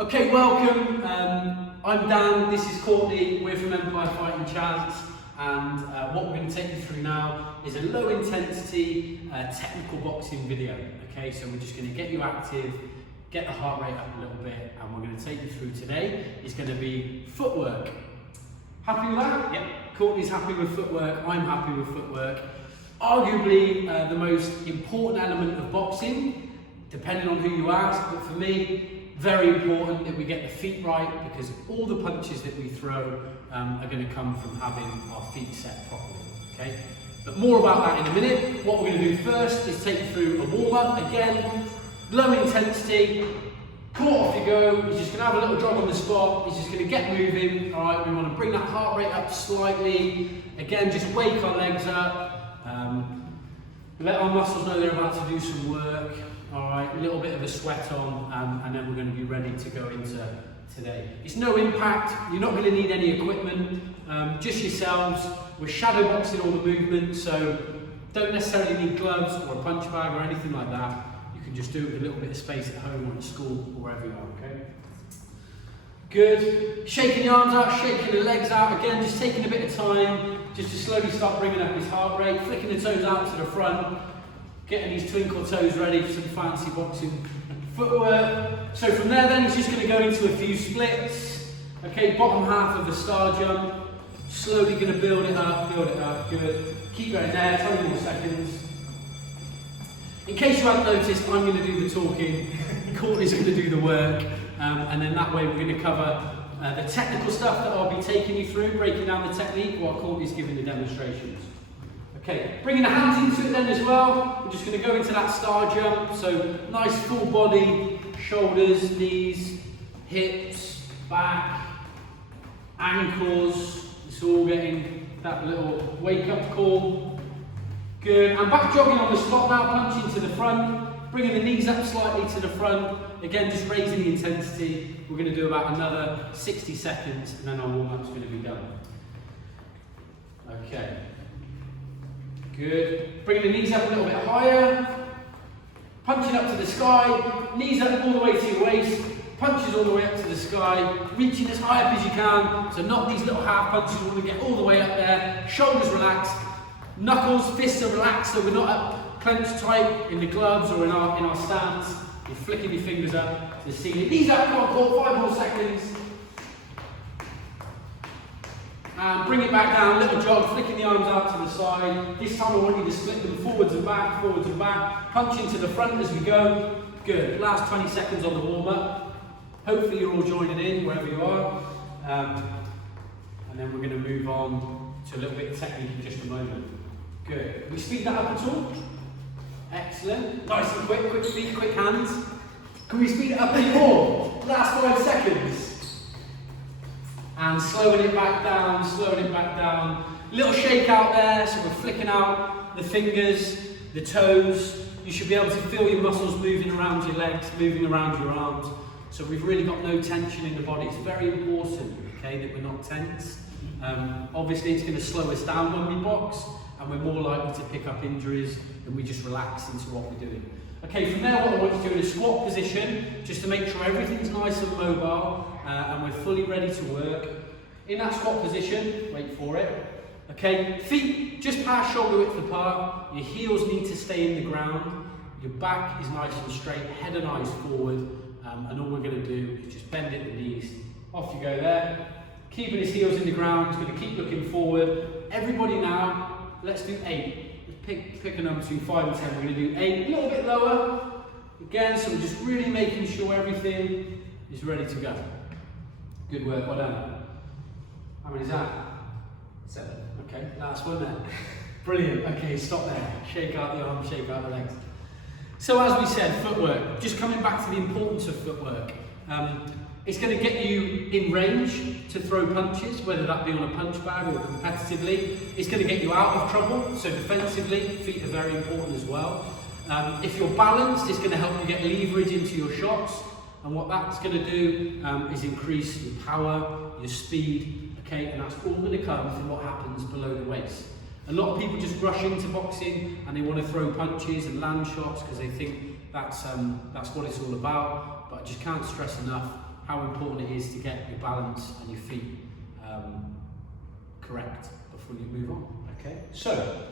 Okay, welcome. I'm Dan, this is Courtney, we're from Empire Fighting Chance, and what we're going to take you through now is a low intensity technical boxing video. Okay, so we're just going to get you active, get the heart rate up a little bit, and we're going to take you through today. It's going to be footwork. Happy with that? Yep. Courtney's happy with footwork, I'm happy with footwork. Arguably the most important element of boxing, depending on who you ask, but for me, very important that we get the feet right, because all the punches that we throw are going to come from having our feet set properly, okay? But more about that in a minute. What we're going to do first is take you through a warm-up. Again, low intensity, caught off you go. You're just going to have a little jog on the spot. You're just going to get moving, all right? We want to bring that heart rate up slightly. Again, just wake our legs up. Let our muscles know they're about to do some work. All right, a little bit of a sweat on, and then we're going to be ready to go into today. It's no impact, you're not going to need any equipment, just yourselves. We're shadow boxing all the movement, so don't necessarily need gloves or a punch bag or anything like that. You can just do it with a little bit of space at home or at school or wherever you are, okay? Good. Shaking the arms out, shaking the legs out. Again, just taking a bit of time, just to slowly start bringing up his heart rate, flicking the toes out to the front, getting these twinkle toes ready for some fancy boxing footwork. So from there then, he's just going to go into a few splits. Okay, bottom half of the star jump. Slowly going to build it up, good. Keep going there, 20 more seconds. In case you haven't noticed, I'm going to do the talking, Courtney's going to do the work, and then that way we're going to cover the technical stuff that I'll be taking you through, breaking down the technique while Courtney's giving the demonstrations. Okay, bringing the hands into it then as well. We're just going to go into that star jump. So nice full body, shoulders, knees, hips, back, ankles. It's all getting that little wake up call. Good, and back jogging on the spot now, punching to the front, bringing the knees up slightly to the front. Again, just raising the intensity. We're going to do about another 60 seconds and then our warm-up's going to be done. Okay. Good. Bringing the knees up a little bit higher. Punching up to the sky. Knees up all the way to your waist. Punches all the way up to the sky. Reaching as high up as you can. So not these little half punches. We want to get all the way up there. Shoulders relaxed. Knuckles, fists are relaxed, so we're not up clenched tight in the gloves or in our stance. You're flicking your fingers up to the ceiling. Knees up, come on, Paul, 5 more seconds. And bring it back down, little jog, flicking the arms out to the side. This time I want you to split them forwards and back, punching to the front as we go. Good, last 20 seconds on the warm-up. Hopefully you're all joining in, wherever you are. And then we're going to move on to a little bit of technique in just a moment. Good. Can we speed that up at all? Excellent. Nice and quick feet, quick hands. Can we speed it up any more? Last 5 seconds. And slowing it back down. Little shake out there, so we're flicking out the fingers, the toes. You should be able to feel your muscles moving around your legs, moving around your arms. So we've really got no tension in the body. It's very important, okay, that we're not tense. Obviously it's going to slow us down when we box, and we're more likely to pick up injuries than we just relax into what we're doing. Okay, from there what I want you to do in a squat position, just to make sure everything's nice and mobile, and we're fully ready to work. In that squat position, wait for it. Okay, feet just past shoulder width apart, your heels need to stay in the ground, your back is nice and straight, head and eyes forward, and all we're going to do is just bend at the knees. Off you go there. Keeping his heels in the ground, he's going to keep looking forward. Everybody now, let's do 8. Pick a number between 5 and 10. We're going to do 8, a little bit lower. Again, so we're just really making sure everything is ready to go. Good work, well done. How many is that? 7. Okay, last one then. Brilliant. Okay, stop there. Shake out the arms, shake out the legs. So as we said, footwork. Just coming back to the importance of footwork. It's going to get you in range to throw punches, whether that be on a punch bag or competitively. It's going to get you out of trouble, so defensively, feet are very important as well. If you're balanced, it's going to help you get leverage into your shots, and what that's going to do is increase your power, your speed, okay, and that's all going to come from what happens below the waist. A lot of people just rush into boxing and they want to throw punches and land shots because they think that's what it's all about, but I just can't stress enough how important it is to get your balance and your feet correct before you move on. Okay, so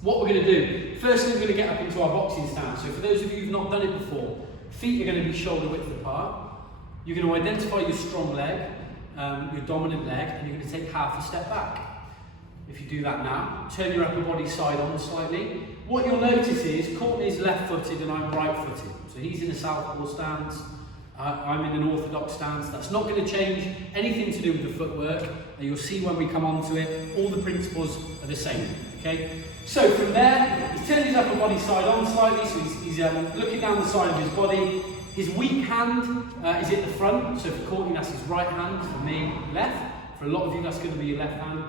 what we're going to do, firstly we're going to get up into our boxing stance. So for those of you who've not done it before, feet are going to be shoulder width apart. You're going to identify your strong leg, your dominant leg, and you're going to take half a step back. If you do that now, turn your upper body side on slightly. What you'll notice is Courtney's left-footed and I'm right-footed. So he's in a southpaw stance, I'm in an orthodox stance. That's not going to change anything to do with the footwork. And you'll see when we come onto it, all the principles are the same. Okay. So from there, he's turned his upper body side on slightly, so he's looking down the side of his body. His weak hand is at the front. So for Courtney, that's his right hand. For me, left. For a lot of you, that's going to be your left hand.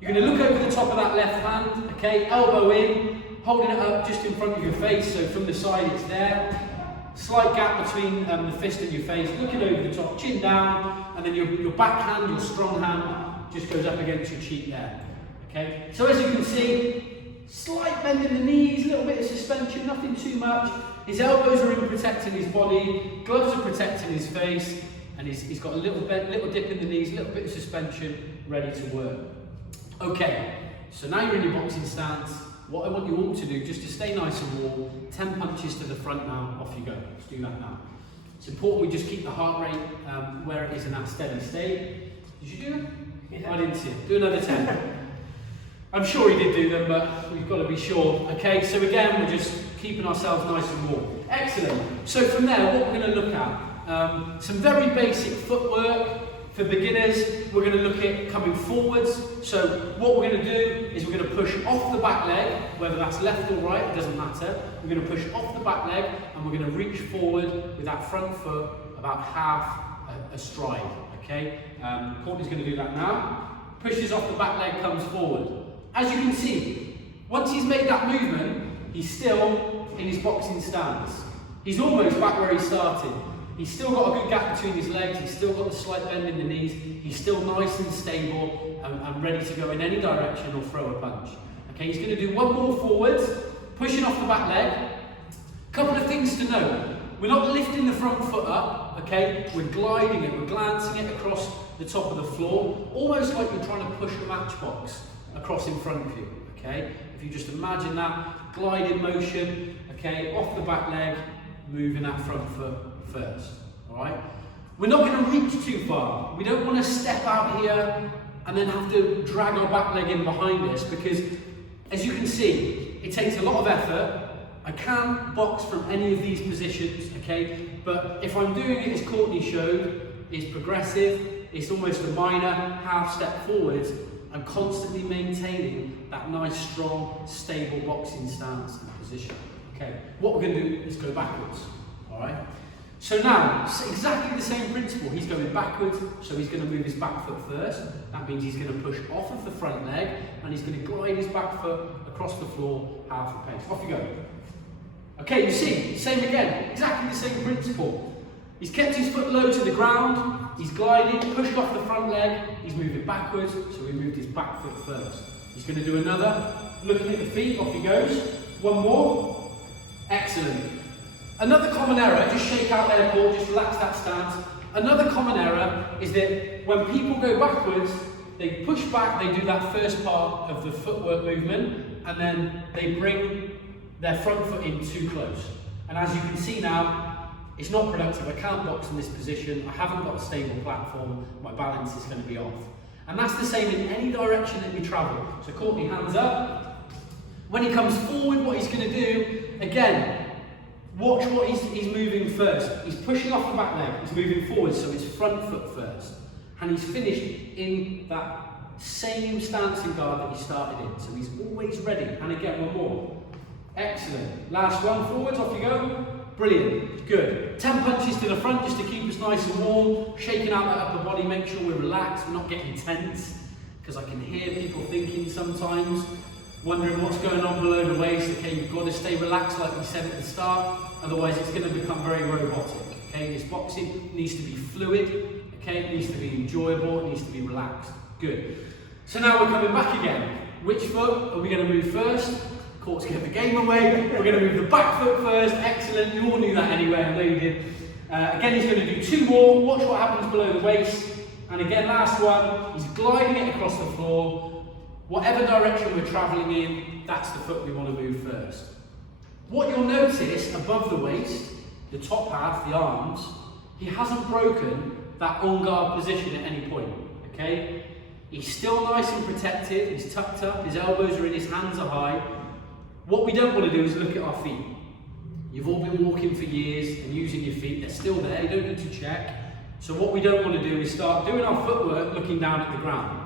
You're going to look over the top of that left hand. Okay. Elbow in, holding it up just in front of your face. So from the side, it's there. Slight gap between the fist and your face, looking over the top, chin down, and then your back hand, your strong hand, just goes up against your cheek there. Okay, so as you can see, slight bend in the knees, a little bit of suspension, nothing too much. His elbows are in protecting his body, gloves are protecting his face, and he's got a little dip in the knees, a little bit of suspension, ready to work. Okay, so now you're in your boxing stance. What I want you all to do, just to stay nice and warm, 10 punches to the front now, off you go. Let's do that now. It's important we just keep the heart rate where it is in that steady state. Did you do it? Yeah. I didn't see it. Do another 10. I'm sure he did do them, but we've got to be sure. Okay, so again, we're just keeping ourselves nice and warm. Excellent. So from there, what we're going to look at, some very basic footwork. For beginners, we're going to look at coming forwards. So what we're going to do is we're going to push off the back leg, whether that's left or right, it doesn't matter. We're going to push off the back leg and we're going to reach forward with that front foot about half a stride. Okay, Courtney's going to do that now. Pushes off the back leg, comes forward. As you can see, once he's made that movement, he's still in his boxing stance. He's almost back where he started. He's still got a good gap between his legs, he's still got the slight bend in the knees, he's still nice and stable and ready to go in any direction or throw a punch. Okay, he's going to do one more forwards, pushing off the back leg. Couple of things to note. We're not lifting the front foot up, okay? We're gliding it, we're glancing it across the top of the floor, almost like you're trying to push a matchbox across in front of you, okay? If you just imagine that, gliding motion, okay, off the back leg, moving that front foot first, all right? We're not going to reach too far. We don't want to step out here and then have to drag our back leg in behind us because, as you can see, it takes a lot of effort. I can't box from any of these positions, okay? But if I'm doing it as Courtney showed, it's progressive, it's almost a minor half step forwards. I'm constantly maintaining that nice, strong, stable boxing stance and position. Okay, what we're going to do is go backwards, all right? So now, it's exactly the same principle. He's going backwards, so he's going to move his back foot first. That means he's going to push off of the front leg, and he's going to glide his back foot across the floor, half a pace. Off you go. Okay, you see, same again, exactly the same principle. He's kept his foot low to the ground, he's gliding, pushed off the front leg, he's moving backwards, so he moved his back foot first. He's going to do another, looking at the feet, off he goes. One more. Excellent. Another common error, just shake out their core, just relax that stance. Another common error is that when people go backwards, they push back, they do that first part of the footwork movement, and then they bring their front foot in too close. And as you can see now, it's not productive. I can't box in this position, I haven't got a stable platform, my balance is going to be off. And that's the same in any direction that we travel. So Courtney, hands up. When he comes forward, what he's going to do, again, watch what he's moving first. He's pushing off the back leg, he's moving forward, so it's front foot first. And he's finished in that same stance and guard that he started in. So he's always ready. And again, one more. Excellent. Last one, forwards, off you go. Brilliant, good. 10 punches to the front just to keep us nice and warm. Shaking out that upper body, make sure we're relaxed, we're not getting tense. Because I can hear people thinking sometimes, wondering what's going on below the waist. Okay, you've got to stay relaxed like we said at the start, otherwise it's going to become very robotic. Okay, this boxing needs to be fluid, okay, it needs to be enjoyable, it needs to be relaxed. Good. So now we're coming back again. Which foot are we going to move first? Court's get the game away. We're going to move the back foot first. Excellent, you all knew that anyway, I know you did. Again, he's going to do 2 more. Watch what happens below the waist. And again, last one, he's gliding it across the floor. Whatever direction we're travelling in, that's the foot we want to move first. What you'll notice above the waist, the top half, the arms, he hasn't broken that on guard position at any point, okay? He's still nice and protected, he's tucked up, his elbows are in, his hands are high. What we don't want to do is look at our feet. You've all been walking for years and using your feet, they're still there, you don't need to check. So what we don't want to do is start doing our footwork looking down at the ground.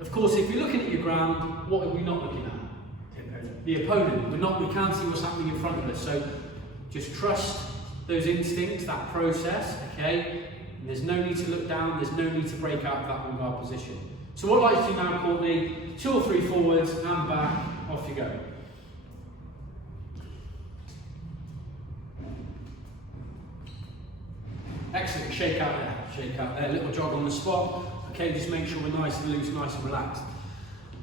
Of course, if you're looking at your ground, what are we not looking at? The opponent. We can't see what's happening in front of us. So just trust those instincts, that process, okay? And there's no need to look down, there's no need to break out of that on guard position. So what I'd like to do now, Courtney, 2 or 3 forwards and back, off you go. Excellent, shake out there, little jog on the spot. Okay, just make sure we're nice and loose, nice and relaxed.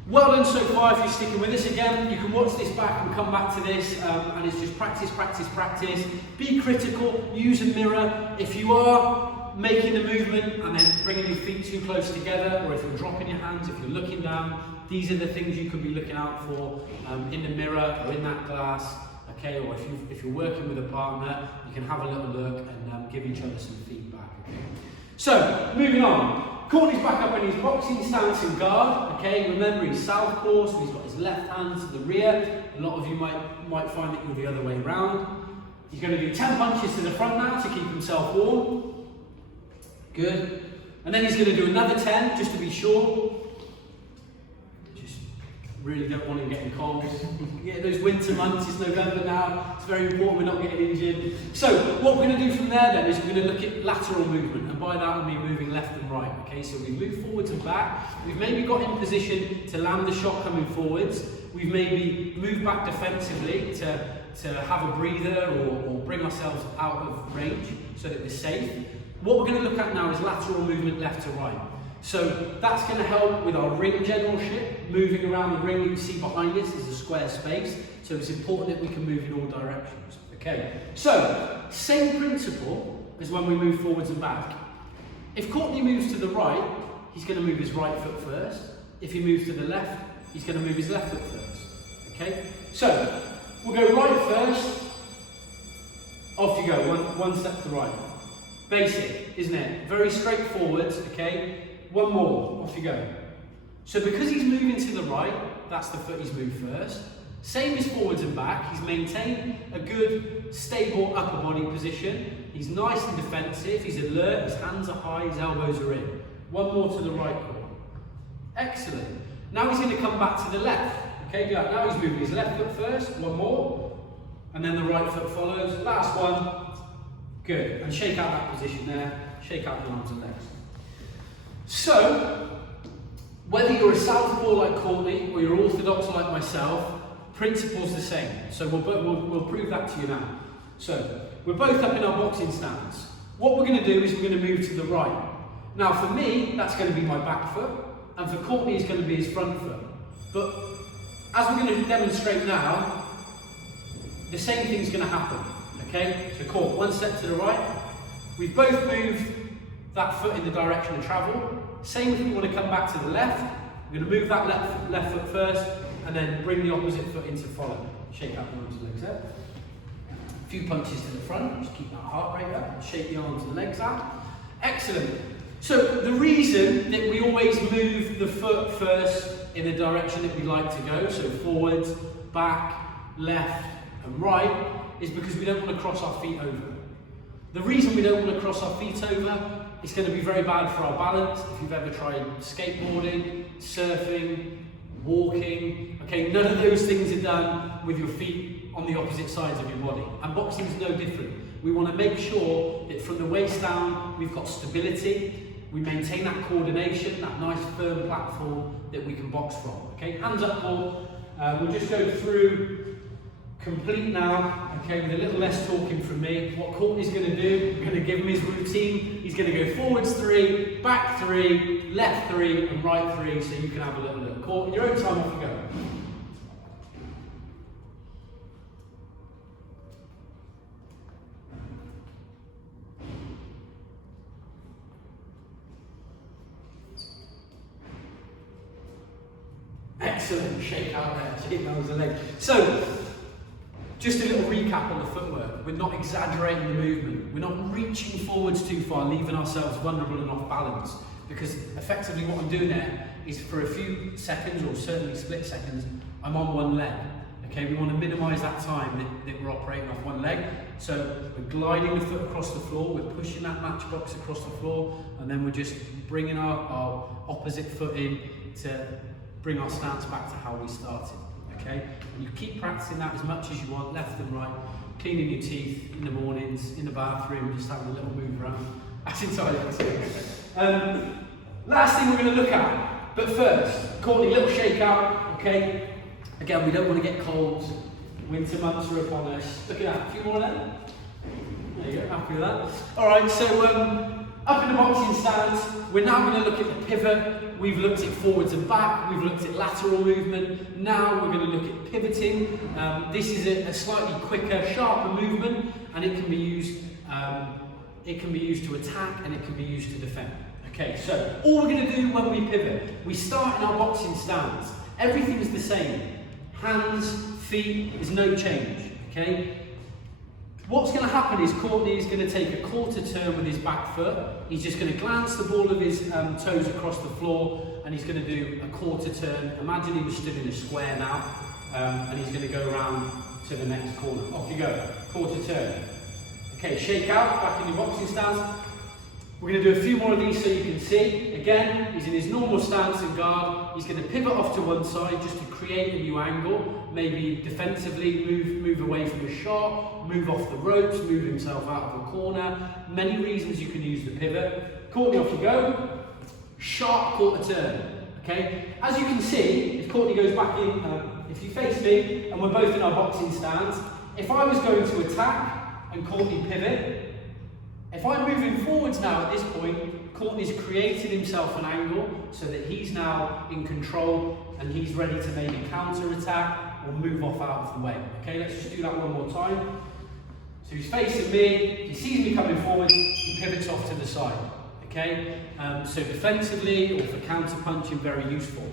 Well done so far. If you're sticking with us again, you can watch this back and come back to this, and it's just practice, practice, practice. Be critical, use a mirror. If you are making a movement and then bringing your feet too close together, or if you're dropping your hands, if you're looking down, these are the things you could be looking out for in the mirror or in that glass. Okay, or if you're working with a partner, you can have a little look and give each other some feedback. Okay? So, moving on. Courtney's back up in his boxing stance and guard. Okay, remember he's southpaw, so he's got his left hand to the rear. A lot of you might find that you're the other way around. He's going to do 10 punches to the front now to keep himself warm. Good. And then he's going to do another 10 just to be sure. Really don't want him getting cold. Yeah, those winter months, it's November now, it's very important we're not getting injured. So what we're going to do from there then is we're going to look at lateral movement, and by that I mean moving left and right. Okay, so we move forwards and back, we've maybe got in position to land the shot coming forwards, we've maybe moved back defensively to have a breather or bring ourselves out of range so that we're safe. What we're going to look at now is lateral movement left to right. So that's going to help with our ring generalship, moving around the ring. You can see behind us is a square space, so it's important that we can move in all directions. Okay, so same principle as when we move forwards and back. If Courtney moves to the right, he's going to move his right foot first. If he moves to the left, he's going to move his left foot first. Okay, so we'll go right first. Off you go, one step to the right. Basic, isn't it? Very straightforward, okay? One more, off you go. So because he's moving to the right, that's the foot he's moved first. Same as forwards and back, he's maintained a good, stable upper body position. He's nice and defensive, he's alert, his hands are high, his elbows are in. One more to the right corner. Excellent. Now he's going to come back to the left. Okay, good. Now he's moving his left foot first, one more. And then the right foot follows. Last one. Good. And shake out that position there. Shake out the arms and legs. So, whether you're a southpaw like Courtney or you're orthodox like myself, principle's the same. So we'll prove that to you now. So, we're both up in our boxing stance. What we're going to do is we're going to move to the right. Now for me, that's going to be my back foot, and for Courtney, it's going to be his front foot. But as we're going to demonstrate now, the same thing's going to happen. Okay, so Court, one step to the right. We've both moved that foot in the direction of travel. Same if we want to come back to the left. We're going to move that left foot first and then bring the opposite foot into follow. Shake out the arms and legs out. A few punches to the front, just keep that heart rate up. Shake the arms and legs out. Excellent. So the reason that we always move the foot first in the direction that we like to go, so forwards, back, left and right, is because we don't want to cross our feet over. The reason we don't want to cross our feet over, it's going to be very bad for our balance. If you've ever tried skateboarding, surfing, walking, okay, none of those things are done with your feet on the opposite sides of your body. And boxing is no different. We want to make sure that from the waist down, we've got stability, we maintain that coordination, that nice firm platform that we can box from. Okay, hands up, ball. We'll just go through complete now, okay, with a little less talking from me. What Courtney's going to do, I'm going to give him his routine. He's going to go forwards 3, back 3, left 3, and right 3, so you can have a little look. Court, in your own time, off you go. Excellent, shake out there, shake out the leg. So, just a little recap on the footwork. We're not exaggerating the movement. We're not reaching forwards too far, leaving ourselves vulnerable and off balance. Because effectively what I'm doing there is for a few seconds, or certainly split seconds, I'm on one leg. Okay, we want to minimise that time that we're operating off one leg. So we're gliding the foot across the floor, we're pushing that matchbox across the floor, and then we're just bringing our opposite foot in to bring our stance back to how we started. Okay, and you keep practicing that as much as you want, left and right, cleaning your teeth in the mornings, in the bathroom, just having a little move around. That's entirely up to you. Last thing we're going to look at, but first, Courtney, little shake out, okay? Again, we don't want to get colds. Winter months are upon us. Look at that, a few more then. There you go, happy with that. All right, so up in the boxing stance, we're now going to look at the pivot. We've looked at forwards and back, we've looked at lateral movement. Now we're going to look at pivoting. This is a slightly quicker, sharper movement, and it can be used to attack and it can be used to defend. Okay, so all we're going to do when we pivot, we start in our boxing stance. Everything is the same. Hands, feet, there's no change. Okay. What's going to happen is Courtney is going to take a quarter turn with his back foot. He's just going to glance the ball of his toes across the floor, and he's going to do a quarter turn. Imagine he was stood in a square now, and he's going to go around to the next corner. Off you go, quarter turn. Okay, shake out, back in your boxing stance. We're going to do a few more of these so you can see. Again, he's in his normal stance and guard. He's going to pivot off to one side just to create a new angle. Maybe defensively move away from the shot, move off the ropes, move himself out of a corner. Many reasons you can use the pivot. Courtney, off you go. Sharp quarter turn. Okay. As you can see, if Courtney goes back in, if you face me and we're both in our boxing stance, if I was going to attack and Courtney pivot, if I'm moving forwards now at this point, Courtney's created himself an angle so that he's now in control and he's ready to maybe counter attack or move off out of the way. Okay, let's just do that one more time. So he's facing me, he sees me coming forward, he pivots off to the side. Okay, so defensively or for counter punching, very useful.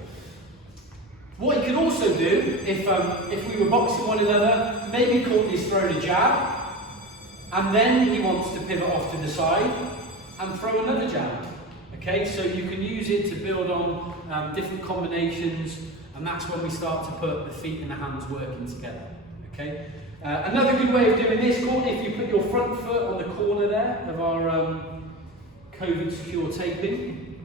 What he can also do, if we were boxing one another, maybe Courtney's thrown a jab, and then he wants to pivot off to the side and throw another jab. Okay, so you can use it to build on different combinations, and that's when we start to put the feet and the hands working together. Okay, another good way of doing this, Courtney, if you put your front foot on the corner there of our COVID secure taping,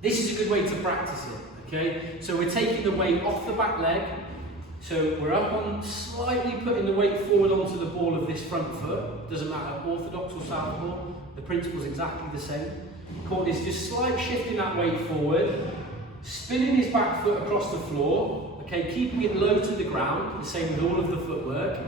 this is a good way to practice it. Okay, so we're taking the weight off the back leg. So we're up on, slightly putting the weight forward onto the ball of this front foot. Doesn't matter, orthodox or southpaw, the principle's exactly the same. Courtney's just slight shifting that weight forward, spinning his back foot across the floor, okay, keeping it low to the ground, the same with all of the footwork.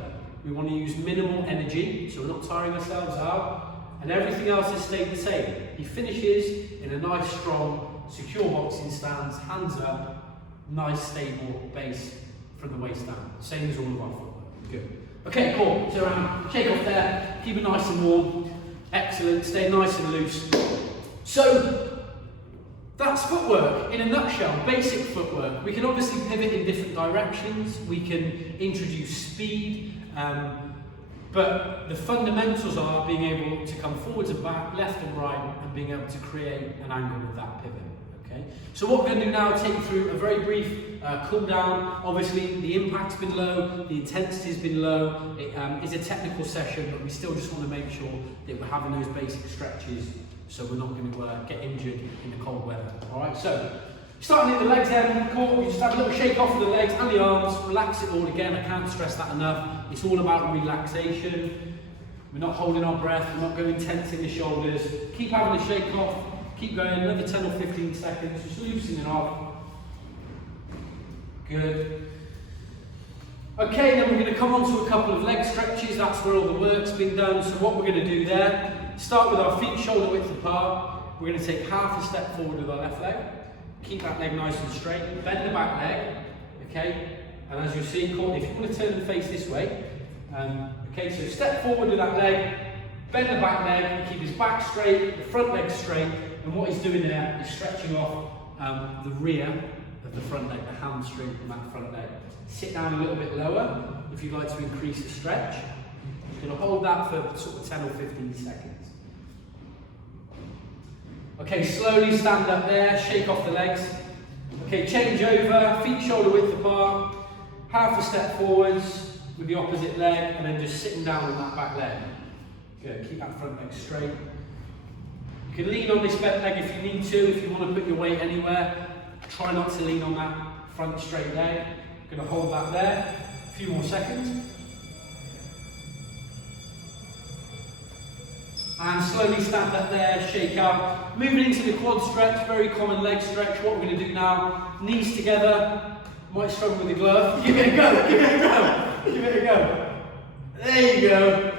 We want to use minimal energy, so we're not tiring ourselves out, and everything else has stayed the same. He finishes in a nice, strong, secure boxing stance, hands up, nice, stable base from the waist down. Same as all of our footwork. Good. Okay, cool. So shake off there, keep it nice and warm. Excellent, stay nice and loose. So, that's footwork in a nutshell, basic footwork. We can obviously pivot in different directions, we can introduce speed, but the fundamentals are being able to come forwards and back, left and right, and being able to create an angle with that pivot. Okay. So what we're going to do now is take you through a very brief cool down. Obviously the impact's been low, the intensity's been low, it is a technical session, but we still just want to make sure that we're having those basic stretches so we're not going to get injured in the cold weather. Alright, so starting at the legs then, we just have a little shake off of the legs and the arms, relax it all again, I can't stress that enough. It's all about relaxation. We're not holding our breath, we're not going tense in the shoulders. Keep having a shake off. Keep going, another 10 or 15 seconds, just loosening off. Good. Okay, then we're going to come on to a couple of leg stretches, that's where all the work's been done. So what we're going to do there, start with our feet shoulder width apart. We're going to take half a step forward with our left leg. Keep that leg nice and straight, bend the back leg, okay? And as you'll see, Courtney, if you want to turn the face this way, okay, so step forward with that leg, bend the back leg, keep his back straight, the front leg straight, and what he's doing there is stretching off the rear of the front leg, the hamstring from that front leg. Sit down a little bit lower if you'd like to increase the stretch. You're going to hold that for sort of 10 or 15 seconds. Okay, slowly stand up there, shake off the legs. Okay, change over, feet shoulder width apart, half a step forwards with the opposite leg, and then just sitting down on that back leg. Good, keep that front leg straight. You can lean on this bent leg if you need to, if you want to put your weight anywhere. Try not to lean on that front straight leg. Going to hold that there, a few more seconds. And slowly stand up there, shake out. Moving into the quad stretch, very common leg stretch. What we're going to do now, knees together. Might struggle with the glove. Give it a go, give it a go, give it a go. There you go.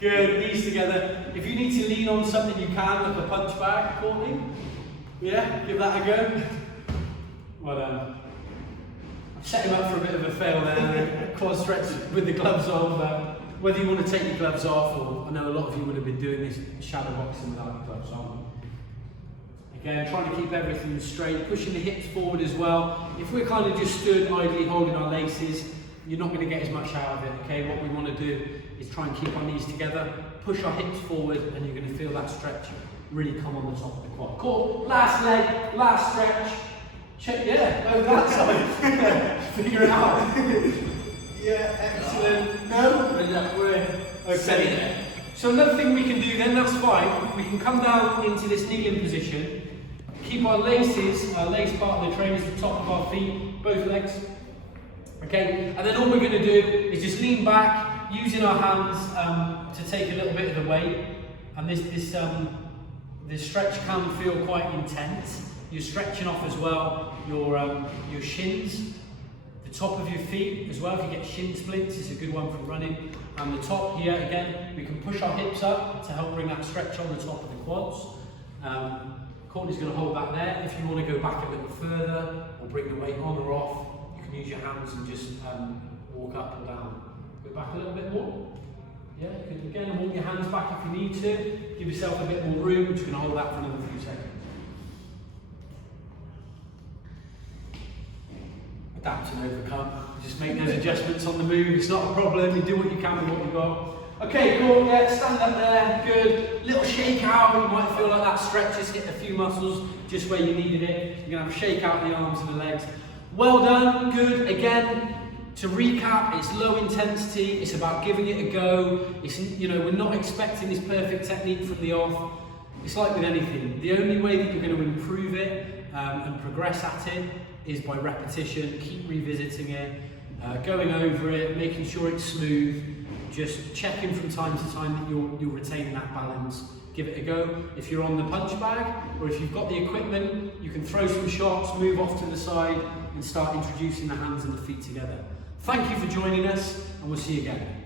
Good, knees together. If you need to lean on something you can, like a punch bag, Courtney. Yeah, give that a go. Well done. I've set him up for a bit of a fail there, quad stretch with the gloves on, but whether you want to take your gloves off, or I know a lot of you would have been doing this shadow boxing without your gloves on. Again, trying to keep everything straight, pushing the hips forward as well. If we're kind of just stood idly holding our laces, you're not going to get as much out of it, okay? What we want to do is try and keep our knees together, push our hips forward, and you're going to feel that stretch really come on the top of the quad. Cool, last leg, last stretch. Check, yeah, over that side. Figure it out. Yeah, excellent. No? We're okay. So another thing we can do then, that's fine, we can come down into this kneeling position, keep our laces, our lace part of the trainers at the top of our feet, both legs. Okay, and then all we're going to do is just lean back, using our hands to take a little bit of the weight. And this stretch can feel quite intense. You're stretching off as well your shins, the top of your feet as well. If you get shin splints, it's a good one for running. And the top here, again, we can push our hips up to help bring that stretch on the top of the quads. Courtney's going to hold that there. If you want to go back a little further or bring the weight on or off, you can use your hands and just walk up and down. Go back a little bit more. Yeah, you can again walk your hands back if you need to. Give yourself a bit more room, but you can hold that for another few seconds. Adapt and overcome. Just make those adjustments on the move. It's not a problem. You do what you can with what you've got. Okay, cool. Yeah, stand up there. Good. Little shake out. You might feel like that stretch has hit a few muscles just where you needed it. You're going to have a shake out the arms and the legs. Well done. Good. Again, to recap, it's low intensity. It's about giving it a go. It's, we're not expecting this perfect technique from the off. It's like with anything. The only way that you're going to improve it and progress at it is by repetition. Keep revisiting it, going over it, making sure it's smooth, just checking from time to time that you're retaining that balance. Give it a go. If you're on the punch bag, or if you've got the equipment, you can throw some shots, move off to the side, and start introducing the hands and the feet together. Thank you for joining us, and we'll see you again.